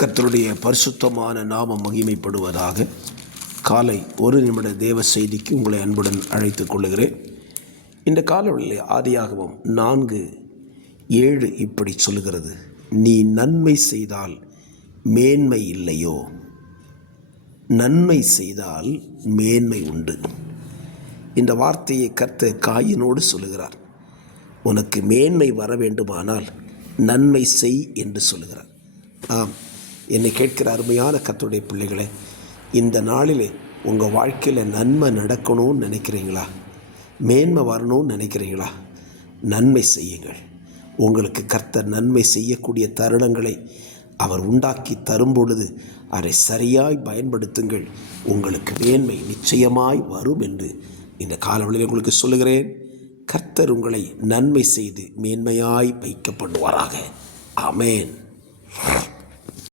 கர்த்தருடைய பரிசுத்தமான நாமம் மகிமைப்படுவதாக. காலை ஒரு நிமிட தேவ செய்திக்கு உங்களை அன்புடன் அழைத்துக் கொள்ளுகிறேன். இந்த காலவெளியில் ஆதியாகமம் 4:7 இப்படி சொல்லுகிறது, நீ நன்மை செய்தால் மேன்மை இல்லையோ? நன்மை செய்தால் மேன்மை உண்டு. இந்த வார்த்தையை கர்த்தர் காயினோடு சொல்லுகிறார். உனக்கு மேன்மை வர வேண்டுமானால் நன்மை செய் என்று சொல்லுகிறார். ஆம், என்னை கேட்கிற அருமையான கர்த்தருடைய பிள்ளைகளே, இந்த நாளிலே உங்கள் வாழ்க்கையில் நன்மை நடக்கணும்னு நினைக்கிறீங்களா? மேன்மை வரணும்னு நினைக்கிறீங்களா? நன்மை செய்யுங்கள். உங்களுக்கு கர்த்தர் நன்மை செய்யக்கூடிய தருணங்களை அவர் உண்டாக்கி தரும் பொழுது அதை சரியாய் பயன்படுத்துங்கள். உங்களுக்கு மேன்மை நிச்சயமாய் வரும் என்று இந்த காலவெளியில் உங்களுக்கு சொல்லுகிறேன். கர்த்தர் உங்களை நன்மை செய்து மேன்மையாய் வைக்கப்படுவாராக. ஆமென்.